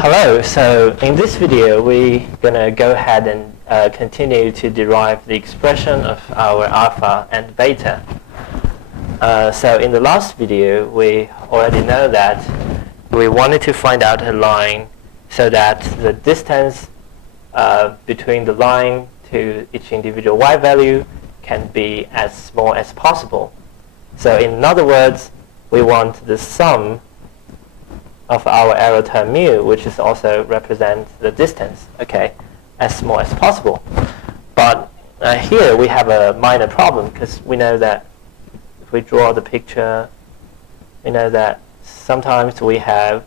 Hello, so in this video we're going to go ahead and continue to derive the expression of our alpha and beta. So in the last video we already know that we wanted to find out a line so that the distance between the line to each individual y value can be as small as possible. So in other words, we want the sum of our error term mu, which is also represent the distance, okay, as small as possible. But here we have a minor problem because we know that if we draw the picture, we know that sometimes we have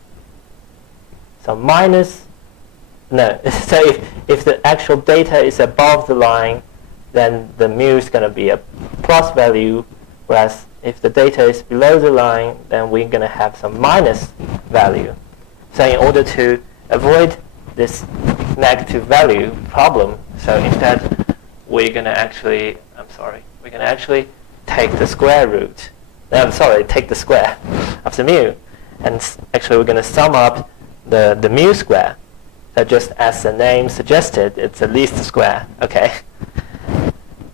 some minus. No, so if the actual data is above the line, then the mu is going to be a plus value, whereas if the data is below the line, then we're going to have some minus value. So in order to avoid this negative value problem, so instead we're going to actually, we're going to actually take the square root. Take the square of the mu. And actually we're going to sum up the mu square. So just as the name suggested, it's the least square, okay?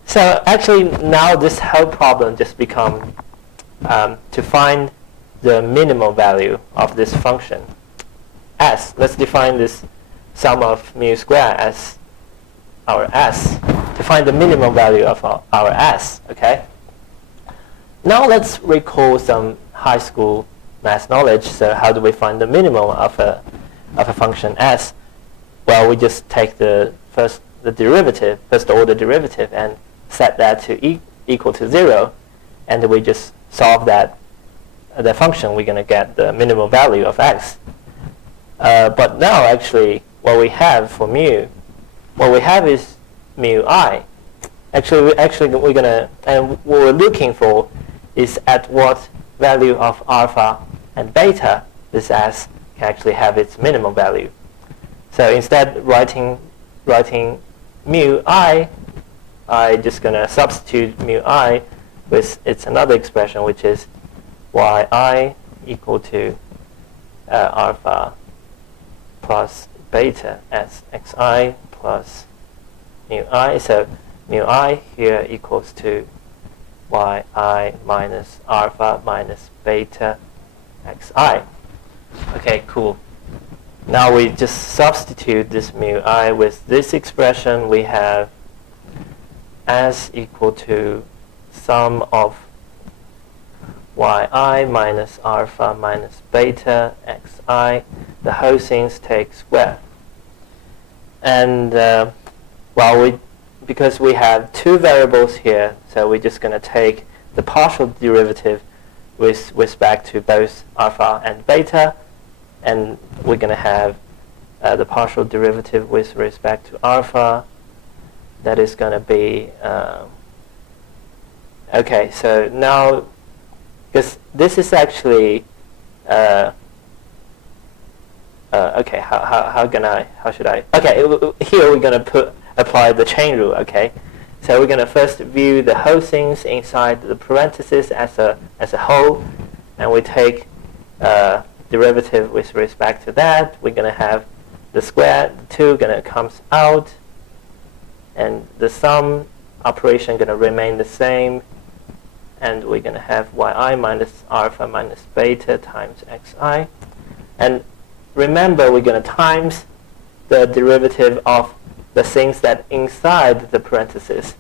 So actually now this whole problem just becomes to find the minimal value of this function s. Let's define this sum of mu square as our s to find the minimum value of our s, okay? Now let's recall some high school math knowledge. So how do we find the minimum of a function s? Well, we just take the first order derivative and set that to equal to 0, and we just solve the function. We're going to get the minimum value of x. But now actually what we have for mu, what we have is mu I. Actually we're going to, and what we're looking for is at what value of alpha and beta this s can actually have its minimum value. So instead writing mu I just going to substitute mu I with its another expression, which is yi equal to alpha plus beta as xi plus mu I. So mu I here equals to yi minus alpha minus beta xi. Okay, cool. Now we just substitute this mu I with this expression. We have s equal to sum of yi minus alpha minus beta xi, the whole things take square. And because we have two variables here, so we're just going to take the partial derivative with respect to both alpha and beta, and we're going to have the partial derivative with respect to alpha. That is going to be okay. So now, because this is actually okay. How should I? Okay, here we're going to apply the chain rule. Okay, so we're going to first view the whole things inside the parentheses as a whole, and we take derivative with respect to that. We're going to have the square, the 2 going to comes out, and the sum operation going to remain the same, and we're going to have yi minus alpha minus beta times xi. And remember, we're going to times the derivative of the things that inside the parentheses.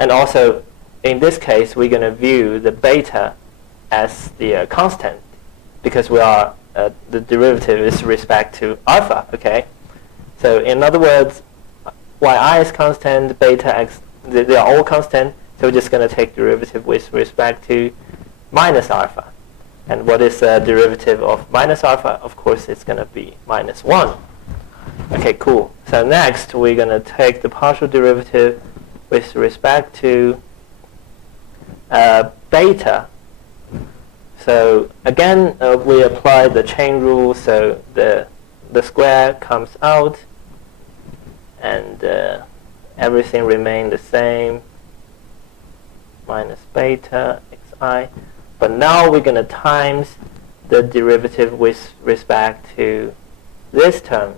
And also, in this case, we're going to view the beta as the constant, because we are the derivative is respect to alpha, okay? So in other words, yi is constant, beta x, they are all constant, so we're just going to take derivative with respect to minus alpha. And what is the derivative of minus alpha? Of course, it's going to be minus 1. Okay, cool. So next, we're going to take the partial derivative with respect to beta. So again, we apply the chain rule, so the square comes out, and everything remains the same, minus beta xi. But now we're going to times the derivative with respect to this term.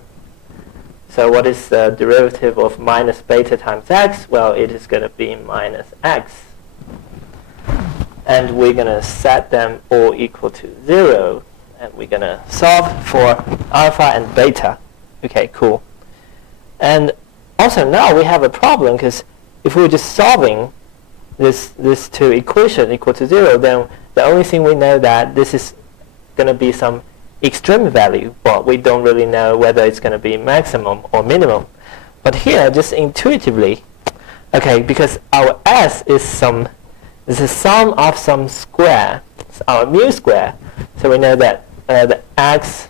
So what is the derivative of minus beta times x? Well, it is going to be minus x. And we're going to set them all equal to 0. And we're going to solve for alpha and beta. Okay, cool. And also now we have a problem, because if we're just solving this two equation equal to 0, then the only thing we know that this is going to be some extreme value, but we don't really know whether it's going to be maximum or minimum. But here, just intuitively, okay, because our s is the sum of some square, it's our mu square, so we know that the x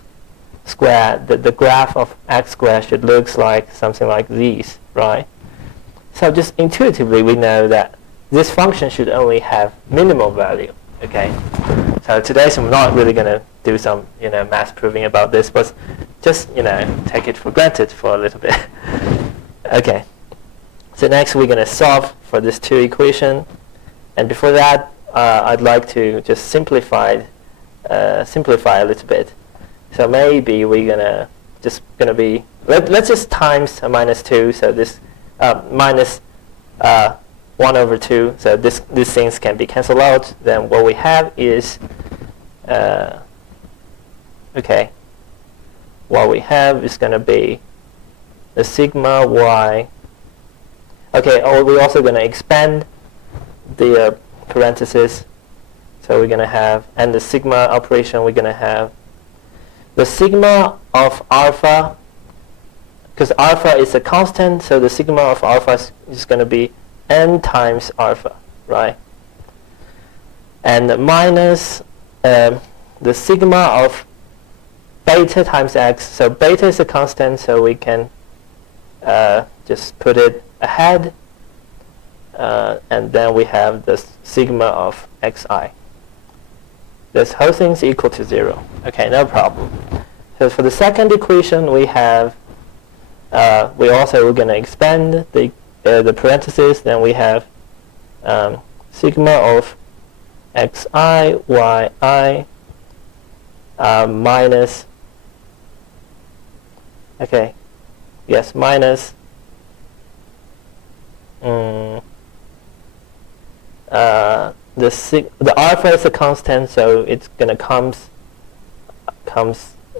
squared, the graph of x squared should look like something like these, right? So just intuitively, we know that this function should only have minimal value, okay? So today, I'm not really going to do some, math proving about this, but just, take it for granted for a little bit. Okay. So next, we're going to solve for this two equation, and before that, I'd like to just simplify a little bit. So maybe we're gonna be let's just times a minus 2. So this minus 1 over 2. So these things can be cancelled out. Then what we have is okay. What we have is gonna be the sigma y. Okay. Oh, we're also gonna expand the parentheses. So we're gonna have, and the sigma operation, we're gonna have the sigma of alpha, because alpha is a constant, so the sigma of alpha is going to be n times alpha, right? And minus the sigma of beta times x. So beta is a constant, so we can just put it ahead, and then we have the sigma of xi. This whole thing is equal to 0. Okay, no problem. So for the second equation, we have, we're going to expand the parentheses. Then we have sigma of xi, yi, minus, okay, yes, minus, the alpha is a constant, so it's gonna comes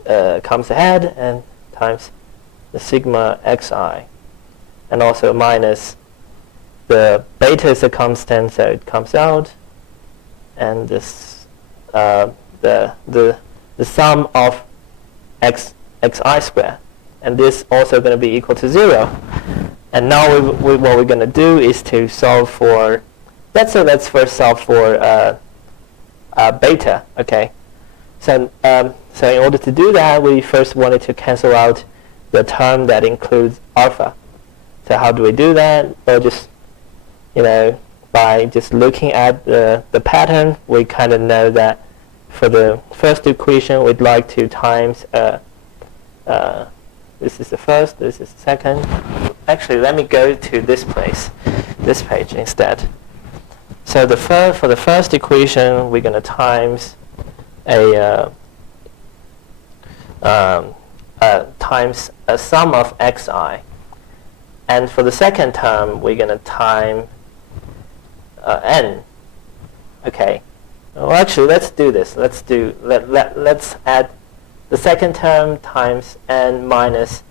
ahead, and times the sigma xi, and also minus the beta is a constant, so it comes out, and this the sum of xi squared, and this also going to be equal to 0. And now what we're going to do is to solve for. Let's first solve for beta. Okay. So in order to do that, we first wanted to cancel out the term that includes alpha. So how do we do that? Well, just by just looking at the pattern, we kind of know that for the first equation, we'd like to times this is the first, this is the second. Actually, let me go to this page instead. So for the first equation, we're going to times times a sum of xi, and for the second term, we're going to time n. Okay. Well, actually, let's do this. Let's add the second term times n minus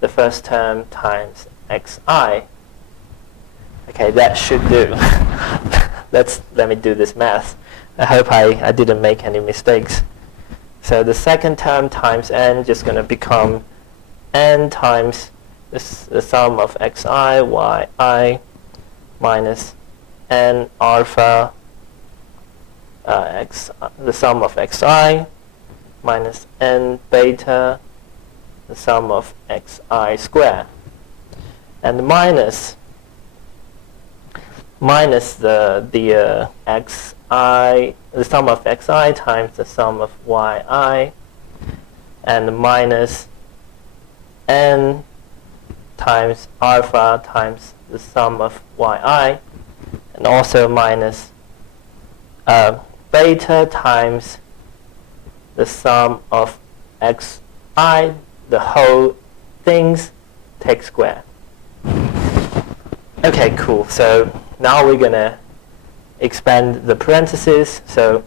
the first term times xi. Okay, that should do. Let me do this math. I hope I didn't make any mistakes. So the second term times n just going to become n times the sum of xi, yi, minus n alpha, the sum of xi, minus n beta, the sum of xi squared, and minus the xi, the sum of xi times the sum of yi, and minus n times alpha times the sum of yi, and also minus beta times the sum of xi the whole things take square. Okay, cool. So now we're gonna expand the parentheses. So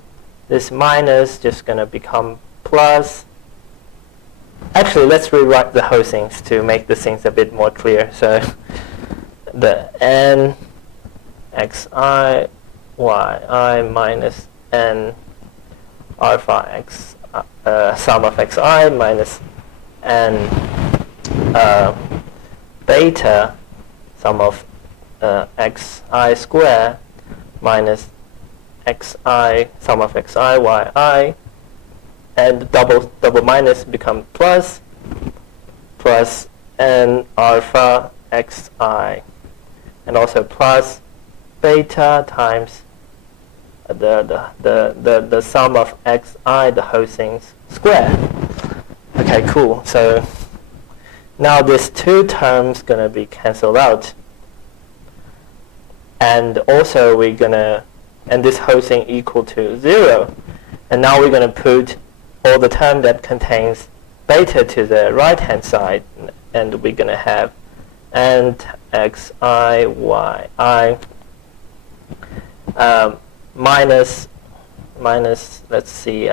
this minus just gonna become plus. Actually, let's rewrite the whole things to make the things a bit more clear. So the n xi yi minus n alpha x sum of xi minus n beta sum of xi square minus xi sum of xi yi, and double minus become plus n alpha xi, and also plus beta times the sum of xi, the whole things square. Okay, cool. So now these two terms gonna be cancelled out, and also we're gonna, and this whole thing equal to 0, and now we're gonna put all the term that contains beta to the right hand side, and we're gonna have and xi yi minus let's see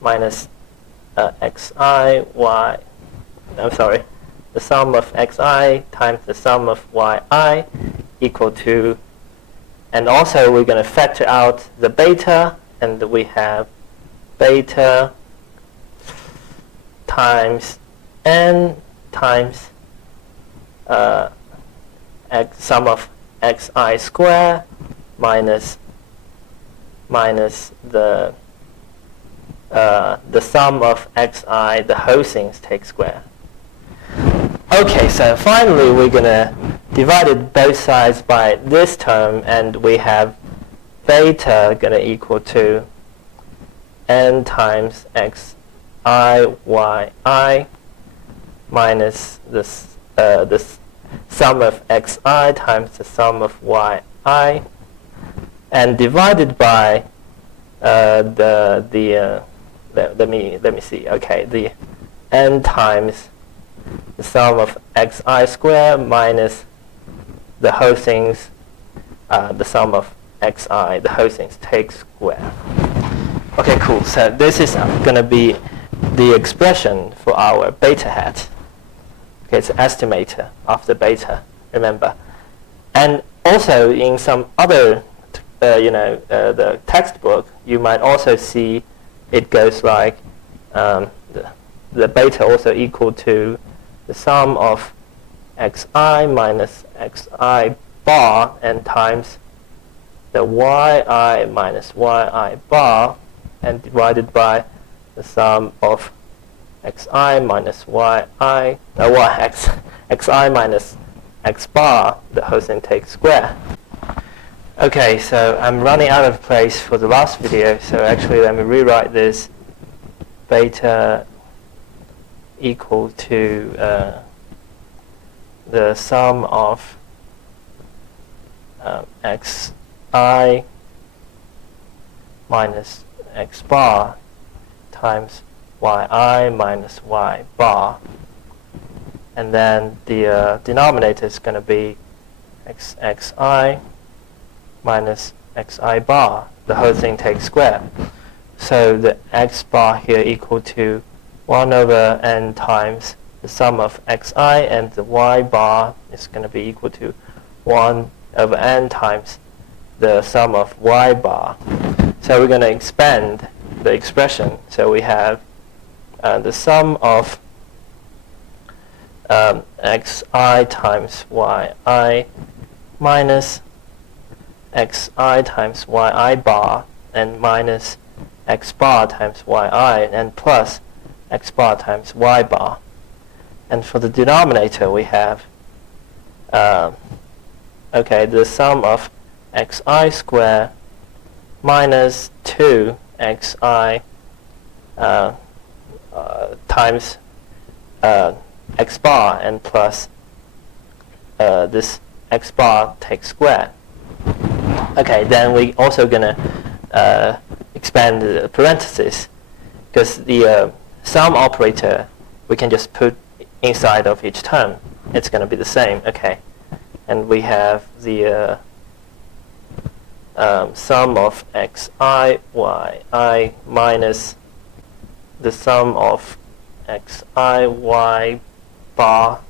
minus xi y, I'm sorry, the sum of xi times the sum of yi equal to, and also we're going to factor out the beta, and we have beta times n times sum of xi square minus the sum of xi, the whole things take square. Okay, so finally we're gonna divide it both sides by this term, and we have beta gonna equal to n times xi yi minus the sum of xi times the sum of yi, and divided by let me see. Okay, the n times the sum of xi square minus the whole things, the sum of xi, the whole things take square. Okay, cool. So this is going to be the expression for our beta hat. Okay, it's estimator of the beta, remember. And also in some other, the textbook, you might also see it goes like the beta also equal to the sum of xi minus xi bar and times the yi minus yi bar, and divided by the sum of xi minus xi minus x bar, the whole thing takes square. Okay, so I'm running out of place for the last video, so actually let me rewrite this. Beta equal to the sum of xi minus x bar times yi minus y bar, and then the denominator is going to be xi minus xi bar, the whole thing takes square. So the x bar here equal to 1 over n times the sum of xi, and the y bar is going to be equal to 1 over n times the sum of y bar. So we're going to expand the expression. So we have the sum of xi times yi minus xi times yi bar, and minus x bar times yi, and plus x bar times y bar. And for the denominator we have the sum of xi square minus 2xi times x bar, and plus this x bar takes square. Okay, then we also gonna expand the parentheses, because the sum operator we can just put inside of each term. It's going to be the same. Okay, and we have the sum of xi, yi minus the sum of xi, y bar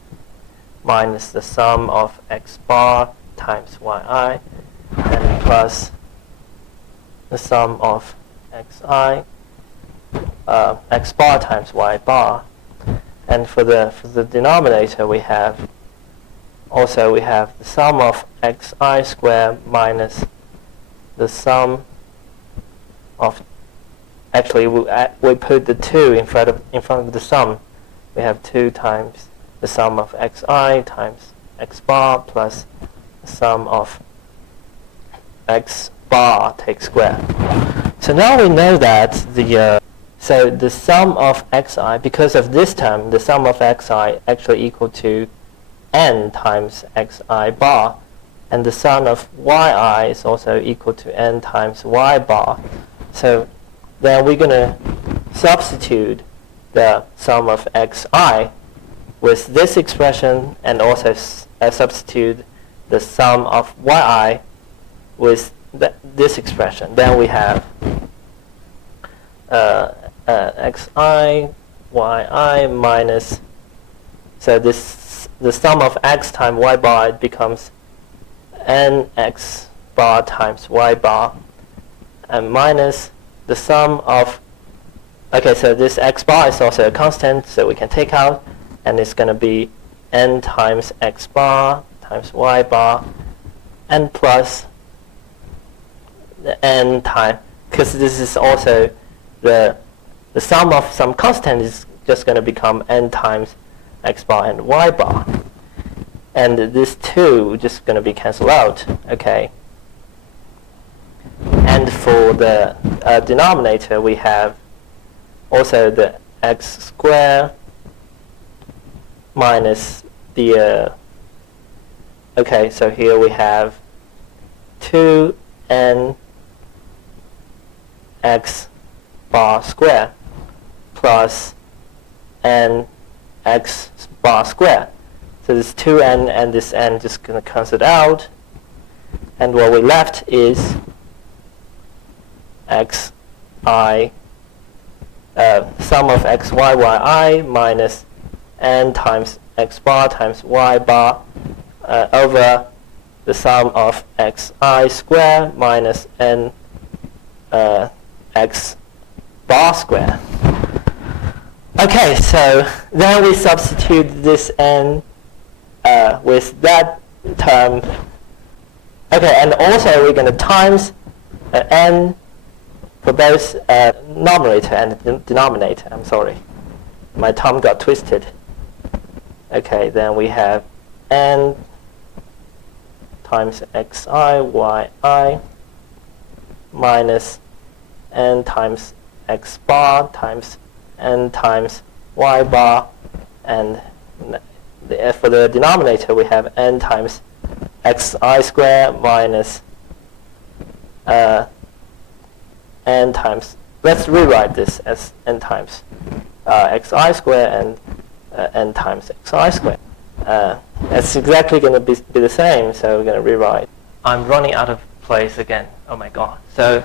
minus the sum of x bar times yi, and plus the sum of xi, x bar times y bar. And for the denominator, we have the sum of xi squared minus the sum of, actually we put the 2 in front of the sum. We have 2 times the sum of xi times x bar plus the sum of x bar take square. So now we know that so the sum of xi, because of this term, the sum of xi actually equal to n times xi bar, and the sum of yi is also equal to n times y bar. So then we're going to substitute the sum of xi with this expression, and also substitute the sum of yi with this expression. Then we have xi, yi minus, so the sum of x times y bar, it becomes nx bar times y bar, and minus the sum of, okay, so this x bar is also a constant, so we can take out, and it's going to be n times x bar times y bar, and plus the n time, because this is also the sum of some constant is just going to become n times x bar and y bar. And this 2 just going to be cancelled out. Okay. And for the denominator, we have also the x squared minus the, okay, so here we have 2n x bar square plus n x bar square. So this 2n and this n just going to cancel out, and what we left is xi, sum of x y y I minus n times x bar times y bar over the sum of xi square minus n x bar square. Okay, so then we substitute this n with that term. Okay, and also we're going to times n for both numerator and denominator. I'm sorry, my tongue got twisted. Okay, then we have n times xi yi minus n times x bar times n times y bar, and for the denominator we have n times xi squared minus n times, let's rewrite this as n times xi squared and n times xi squared. It's exactly going to be the same, so we're going to rewrite. I'm running out of place again. Oh my god. So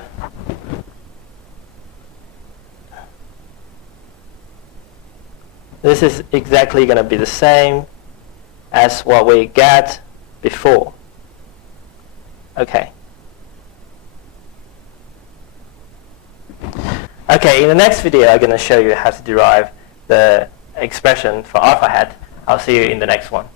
this is exactly going to be the same as what we get before. Okay. Okay, in the next video I'm going to show you how to derive the expression for alpha hat. I'll see you in the next one.